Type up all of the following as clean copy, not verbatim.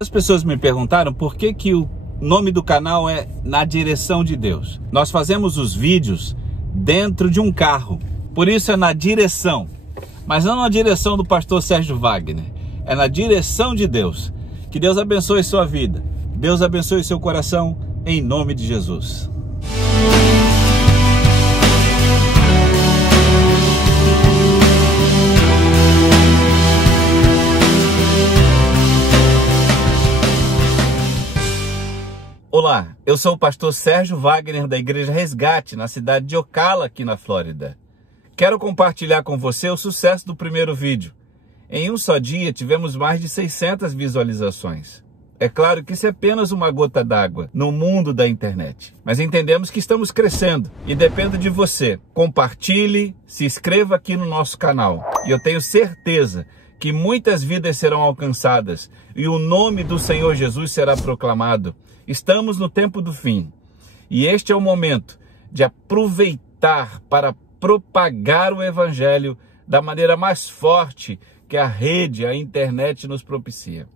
As pessoas me perguntaram por que o nome do canal é Na Direção de Deus. Nós fazemos os vídeos dentro de um carro, por isso é na direção, mas não na direção do pastor Sérgio Wagner, é na direção de Deus. Que Deus abençoe sua vida, Deus abençoe seu coração, em nome de Jesus. Olá, eu sou o pastor Sérgio Wagner da Igreja Resgate, na cidade de Ocala, aqui na Flórida. Quero compartilhar com você o sucesso do primeiro vídeo. Em um só dia tivemos mais de 600 visualizações. É claro que isso é apenas uma gota d'água no mundo da internet. Mas entendemos que estamos crescendo e depende de você. Compartilhe, se inscreva aqui no nosso canal. E eu tenho certeza que muitas vidas serão alcançadas e o nome do Senhor Jesus será proclamado. Estamos no tempo do fim e este é o momento de aproveitar para propagar o Evangelho da maneira mais forte que a rede, a internet nos propicia.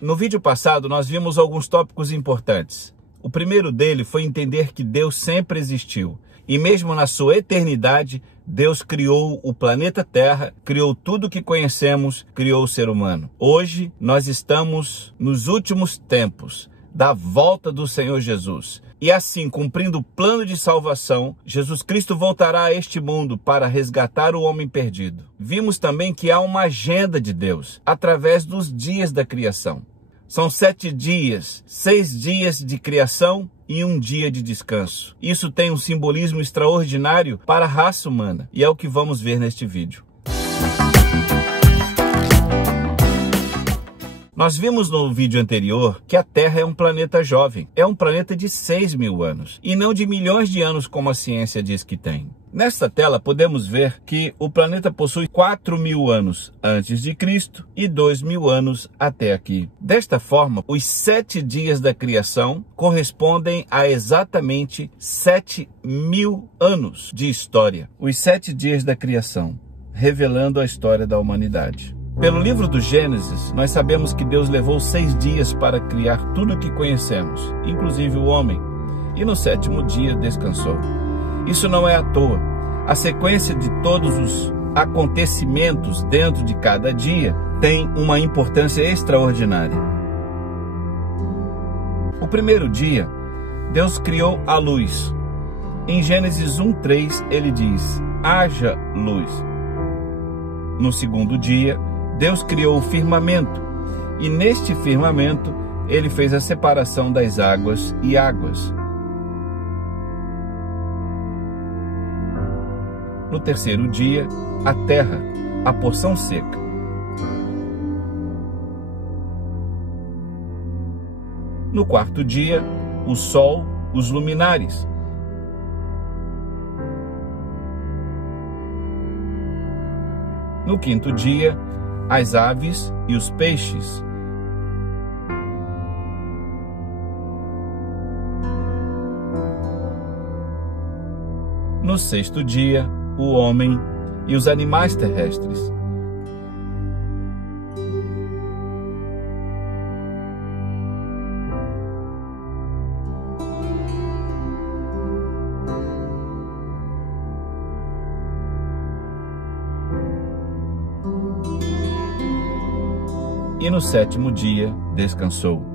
No vídeo passado nós vimos alguns tópicos importantes. O primeiro dele foi entender que Deus sempre existiu. E mesmo na sua eternidade, Deus criou o planeta Terra, criou tudo que conhecemos, criou o ser humano. Hoje, nós estamos nos últimos tempos da volta do Senhor Jesus. E assim, cumprindo o plano de salvação, Jesus Cristo voltará a este mundo para resgatar o homem perdido. Vimos também que há uma agenda de Deus, através dos dias da criação. São 7 dias, 6 dias de criação e 1 dia de descanso. Isso tem um simbolismo extraordinário para a raça humana e é o que vamos ver neste vídeo. Nós vimos no vídeo anterior que a Terra é um planeta jovem, é um planeta de 6.000 anos e não de milhões de anos como a ciência diz que tem. Nesta tela podemos ver que o planeta possui 4.000 anos antes de Cristo e 2.000 anos até aqui. Desta forma, os 7 dias da criação correspondem a exatamente 7.000 anos de história. Os 7 dias da criação, revelando a história da humanidade. Pelo livro do Gênesis, nós sabemos que Deus levou 6 dias para criar tudo o que conhecemos, inclusive o homem, e no 7º dia descansou. Isso não é à toa. A sequência de todos os acontecimentos dentro de cada dia tem uma importância extraordinária. O primeiro dia, Deus criou a luz. Em Gênesis 1:3, ele diz: haja luz. No segundo dia, Deus criou o firmamento, e neste firmamento ele fez a separação das águas e águas. No terceiro dia, a terra, a porção seca. No quarto dia, o sol, os luminares. No quinto dia, as aves e os peixes. No sexto dia, o homem e os animais terrestres. E no 7º dia descansou.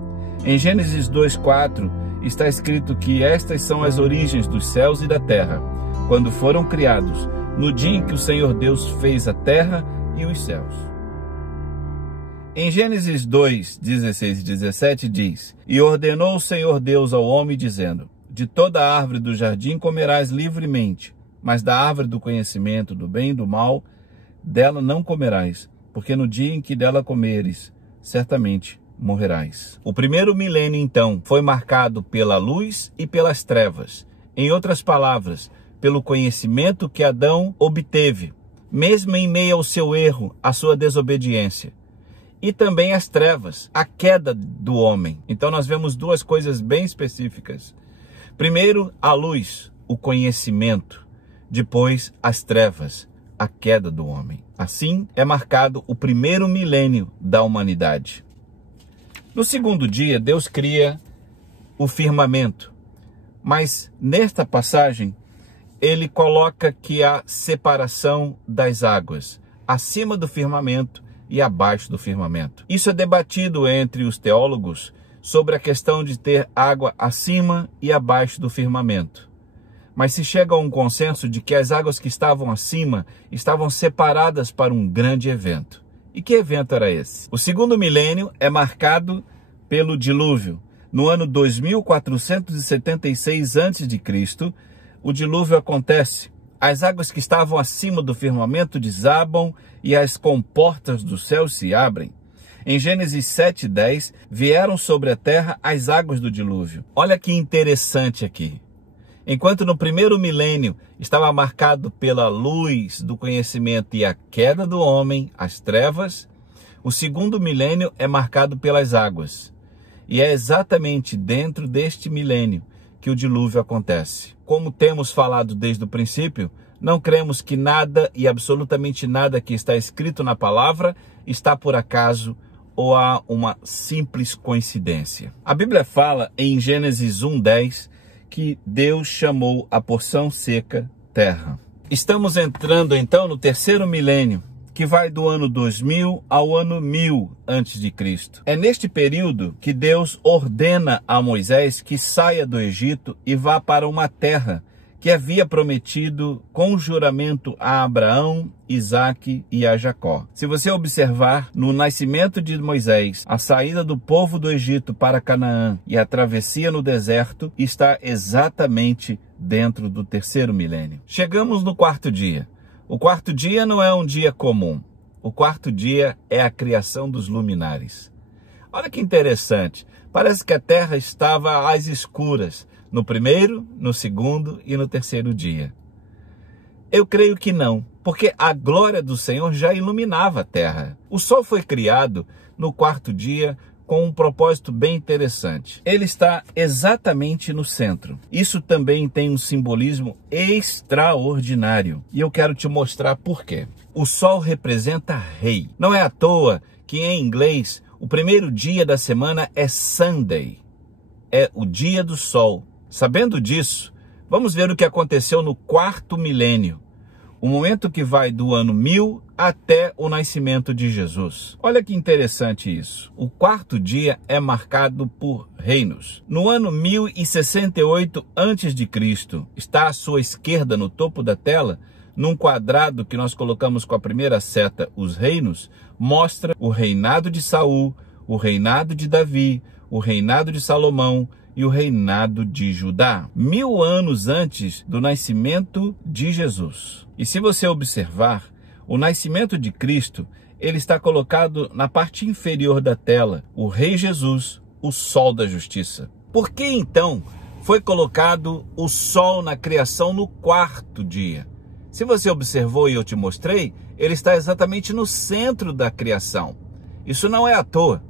Em Gênesis 2:4 está escrito que estas são as origens dos céus e da terra, quando foram criados, no dia em que o Senhor Deus fez a terra e os céus. Em Gênesis 2:16 e 17 diz: E ordenou o Senhor Deus ao homem, dizendo: De toda a árvore do jardim comerás livremente, mas da árvore do conhecimento do bem e do mal, dela não comerás, porque no dia em que dela comeres, certamente morrerás. O primeiro milênio, então, foi marcado pela luz e pelas trevas. Em outras palavras, pelo conhecimento que Adão obteve, mesmo em meio ao seu erro, à sua desobediência. E também as trevas, a queda do homem. Então nós vemos duas coisas bem específicas. Primeiro, a luz, o conhecimento. Depois, as trevas, a queda do homem. Assim é marcado o primeiro milênio da humanidade. No segundo dia, Deus cria o firmamento, mas nesta passagem ele coloca que há separação das águas, acima do firmamento e abaixo do firmamento. Isso é debatido entre os teólogos sobre a questão de ter água acima e abaixo do firmamento. Mas se chega a um consenso de que as águas que estavam acima estavam separadas para um grande evento. E que evento era esse? O segundo milênio é marcado pelo dilúvio. No ano 2476 a.C., o dilúvio acontece. As águas que estavam acima do firmamento desabam e as comportas do céu se abrem. Em Gênesis 7:10, vieram sobre a terra as águas do dilúvio. Olha que interessante aqui. Enquanto no primeiro milênio estava marcado pela luz do conhecimento e a queda do homem, as trevas, o segundo milênio é marcado pelas águas. E é exatamente dentro deste milênio que o dilúvio acontece. Como temos falado desde o princípio, não cremos que nada e absolutamente nada que está escrito na palavra está por acaso ou há uma simples coincidência. A Bíblia fala em Gênesis 1:10 que Deus chamou a porção seca terra. Estamos entrando então no terceiro milênio, que vai do ano 2000 ao ano 1000 a.C. É neste período que Deus ordena a Moisés que saia do Egito e vá para uma terra que havia prometido com juramento a Abraão, Isaque e a Jacó. Se você observar no nascimento de Moisés, a saída do povo do Egito para Canaã e a travessia no deserto, está exatamente dentro do terceiro milênio. Chegamos no quarto dia. O quarto dia não é um dia comum. O quarto dia é a criação dos luminares. Olha que interessante. Parece que a terra estava às escuras no primeiro, no segundo e no terceiro dia. Eu creio que não, porque a glória do Senhor já iluminava a terra. O sol foi criado no quarto dia com um propósito bem interessante. Ele está exatamente no centro. Isso também tem um simbolismo extraordinário. E eu quero te mostrar por quê. O sol representa rei. Não é à toa que em inglês o primeiro dia da semana é Sunday. É o dia do sol. Sabendo disso, vamos ver o que aconteceu no quarto milênio. O momento que vai do ano 1000 até o nascimento de Jesus. Olha que interessante isso. O quarto dia é marcado por reinos. No ano 1068 a.C., está à sua esquerda no topo da tela, num quadrado que nós colocamos com a primeira seta, os reinos, mostra o reinado de Saul, o reinado de Davi, o reinado de Salomão e o reinado de Judá, 1000 anos antes do nascimento de Jesus. E se você observar, o nascimento de Cristo, ele está colocado na parte inferior da tela, o Rei Jesus, o Sol da Justiça. Por que então foi colocado o Sol na criação no quarto dia? Se você observou e eu te mostrei, ele está exatamente no centro da criação. Isso não é à toa.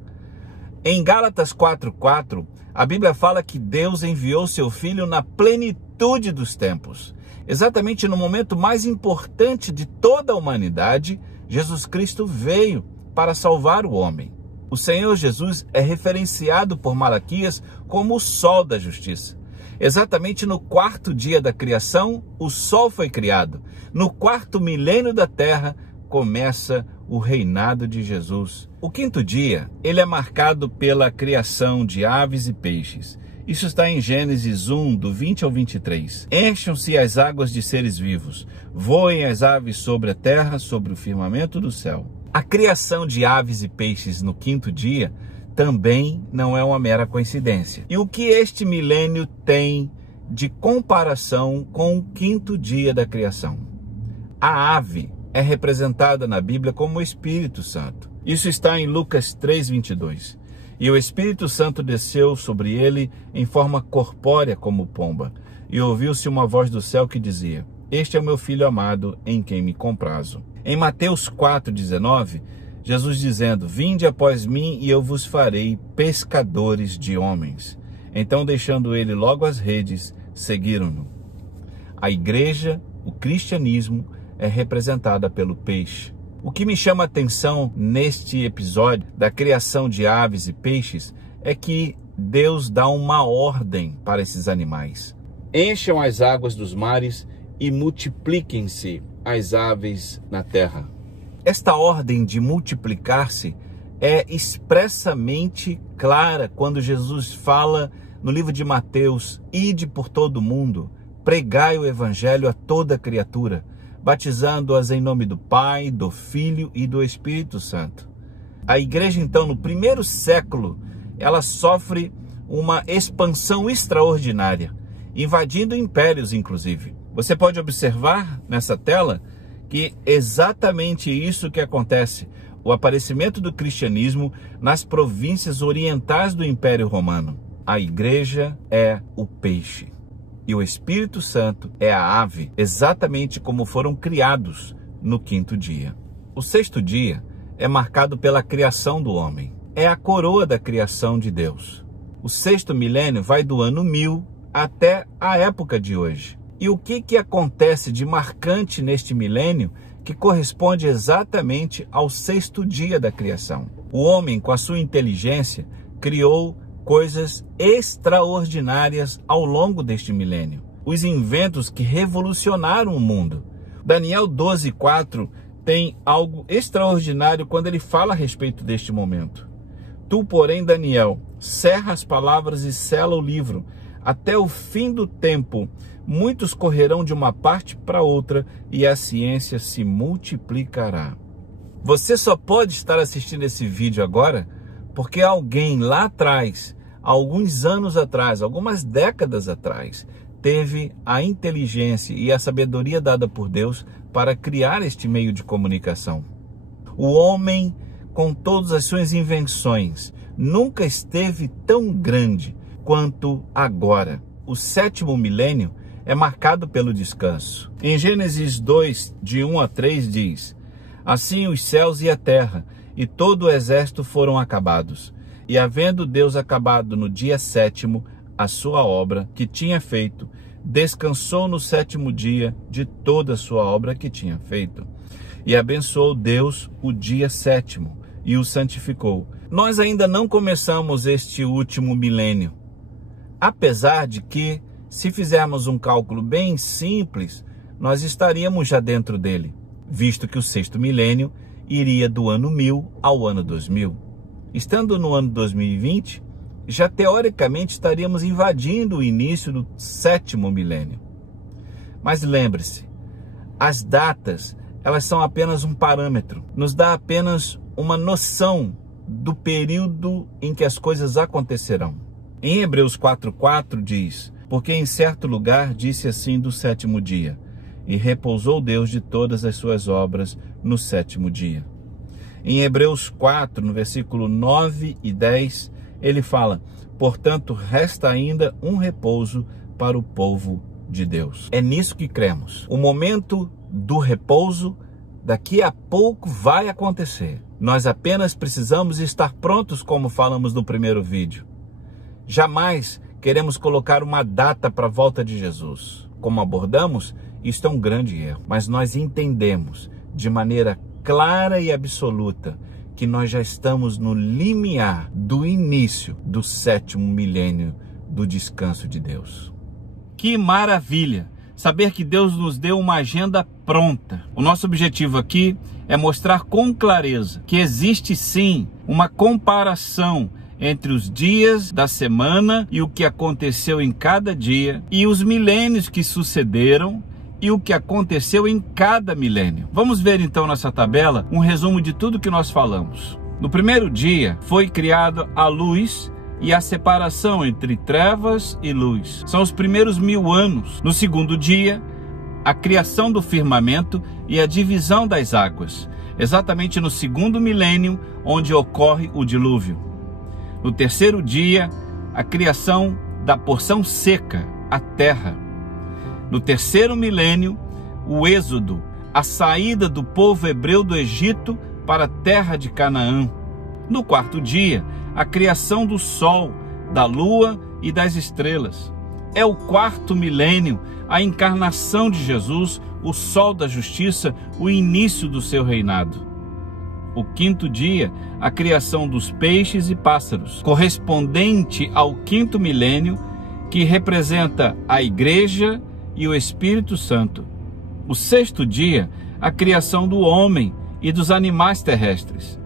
Em Gálatas 4:4, a Bíblia fala que Deus enviou seu Filho na plenitude dos tempos. Exatamente no momento mais importante de toda a humanidade, Jesus Cristo veio para salvar o homem. O Senhor Jesus é referenciado por Malaquias como o sol da justiça. Exatamente no quarto dia da criação, o sol foi criado. No quarto milênio da terra, começa o reinado de Jesus. O quinto dia, ele é marcado pela criação de aves e peixes. Isso está em Gênesis 1, do 20 ao 23. Encham-se as águas de seres vivos, voem as aves sobre a terra, sobre o firmamento do céu. A criação de aves e peixes no quinto dia também não é uma mera coincidência. E o que este milênio tem de comparação com o quinto dia da criação? A ave é representada na Bíblia como o Espírito Santo. Isso está em Lucas 3:22. E o Espírito Santo desceu sobre ele em forma corpórea como pomba. E ouviu-se uma voz do céu que dizia: Este é o meu Filho amado, em quem me comprazo. Em Mateus 4:19, Jesus dizendo: Vinde após mim e eu vos farei pescadores de homens. Então, deixando ele logo as redes, seguiram-no. A igreja, o cristianismo, é representada pelo peixe. O que me chama a atenção neste episódio da criação de aves e peixes é que Deus dá uma ordem para esses animais. Encham as águas dos mares e multipliquem-se as aves na terra. Esta ordem de multiplicar-se é expressamente clara quando Jesus fala no livro de Mateus: ide por todo o mundo, pregai o evangelho a toda criatura, batizando-as em nome do Pai, do Filho e do Espírito Santo. A igreja, então, no primeiro século, ela sofre uma expansão extraordinária, invadindo impérios, inclusive. Você pode observar nessa tela que exatamente isso que acontece: o aparecimento do cristianismo nas províncias orientais do Império Romano. A igreja é o peixe e o Espírito Santo é a ave, exatamente como foram criados no quinto dia. O sexto dia é marcado pela criação do homem. É a coroa da criação de Deus. O sexto milênio vai do ano 1000 até a época de hoje. E o que acontece de marcante neste milênio que corresponde exatamente ao sexto dia da criação? O homem, com a sua inteligência, criou coisas extraordinárias ao longo deste milênio. Os inventos que revolucionaram o mundo. Daniel 12:4 tem algo extraordinário quando ele fala a respeito deste momento. Tu, porém, Daniel, cerra as palavras e sela o livro. Até o fim do tempo, muitos correrão de uma parte para outra e a ciência se multiplicará. Você só pode estar assistindo esse vídeo agora porque alguém lá atrás, alguns anos atrás, algumas décadas atrás, teve a inteligência e a sabedoria dada por Deus para criar este meio de comunicação. O homem, com todas as suas invenções, nunca esteve tão grande quanto agora. O sétimo milênio é marcado pelo descanso. Em Gênesis 2, de 1 a 3, diz: assim os céus e a terra e todo o exército foram acabados. E havendo Deus acabado no dia sétimo a sua obra que tinha feito, descansou no sétimo dia de toda a sua obra que tinha feito. E abençoou Deus o dia sétimo e o santificou. Nós ainda não começamos este último milênio. Apesar de que, se fizermos um cálculo bem simples, nós estaríamos já dentro dele, visto que o sexto milênio iria do ano 1000 ao ano 2000. Estando no ano 2020, já teoricamente estaríamos invadindo o início do sétimo milênio. Mas lembre-se, as datas, elas são apenas um parâmetro, nos dá apenas uma noção do período em que as coisas acontecerão. Em Hebreus 4:4 diz: porque em certo lugar disse assim do sétimo dia, e repousou Deus de todas as suas obras no sétimo dia. Em Hebreus 4, no versículo 9 e 10, ele fala: portanto, resta ainda um repouso para o povo de Deus. É nisso que cremos. O momento do repouso daqui a pouco vai acontecer. Nós apenas precisamos estar prontos, como falamos no primeiro vídeo. Jamais queremos colocar uma data para a volta de Jesus. Como abordamos, isto é um grande erro. Mas nós entendemos de maneira clara e absoluta que nós já estamos no limiar do início do sétimo milênio do descanso de Deus. Que maravilha saber que Deus nos deu uma agenda pronta. O nosso objetivo aqui é mostrar com clareza que existe sim uma comparação entre os dias da semana e o que aconteceu em cada dia e os milênios que sucederam e o que aconteceu em cada milênio. Vamos ver então nessa tabela um resumo de tudo que nós falamos. No primeiro dia foi criada a luz e a separação entre trevas e luz. São os primeiros 1000 anos. No segundo dia, a criação do firmamento e a divisão das águas. Exatamente no segundo milênio, onde ocorre o dilúvio. No terceiro dia, a criação da porção seca, a terra. No terceiro milênio, o êxodo, a saída do povo hebreu do Egito para a terra de Canaã. No quarto dia, a criação do sol, da lua e das estrelas. é o quarto milênio, a encarnação de Jesus, o sol da justiça, o início do seu reinado. O quinto dia, a criação dos peixes e pássaros, correspondente ao quinto milênio, que representa a Igreja e o Espírito Santo. O sexto dia, a criação do homem e dos animais terrestres.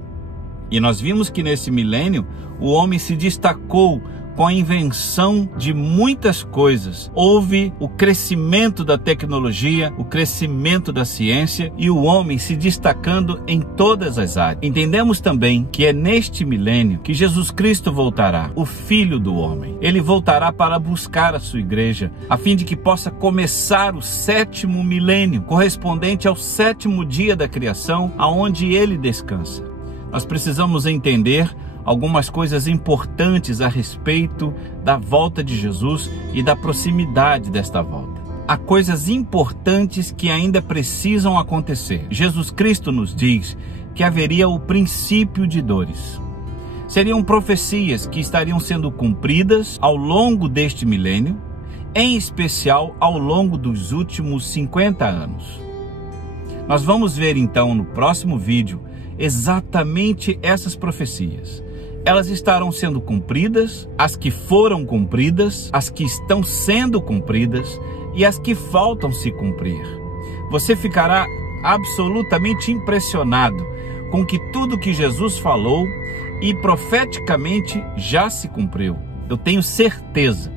E nós vimos que nesse milênio, o homem se destacou com a invenção de muitas coisas. Houve o crescimento da tecnologia, o crescimento da ciência e o homem se destacando em todas as áreas. Entendemos também que é neste milênio que Jesus Cristo voltará, o Filho do homem. Ele voltará para buscar a sua igreja, a fim de que possa começar o sétimo milênio, correspondente ao sétimo dia da criação, aonde ele descansa. Nós precisamos entender algumas coisas importantes a respeito da volta de Jesus e da proximidade desta volta. Há coisas importantes que ainda precisam acontecer. Jesus Cristo nos diz que haveria o princípio de dores. Seriam profecias que estariam sendo cumpridas ao longo deste milênio, em especial ao longo dos últimos 50 anos. Nós vamos ver então no próximo vídeo exatamente essas profecias. Elas estarão sendo cumpridas, as que foram cumpridas, as que estão sendo cumpridas e as que faltam se cumprir. Você ficará absolutamente impressionado com que tudo que Jesus falou e profeticamente já se cumpriu. Eu tenho certeza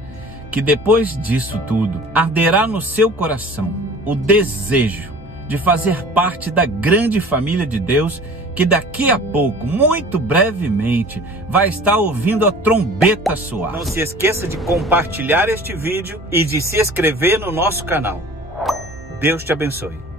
que depois disso tudo, arderá no seu coração o desejo de fazer parte da grande família de Deus, que daqui a pouco, muito brevemente, vai estar ouvindo a trombeta soar. Não se esqueça de compartilhar este vídeo e de se inscrever no nosso canal. Deus te abençoe.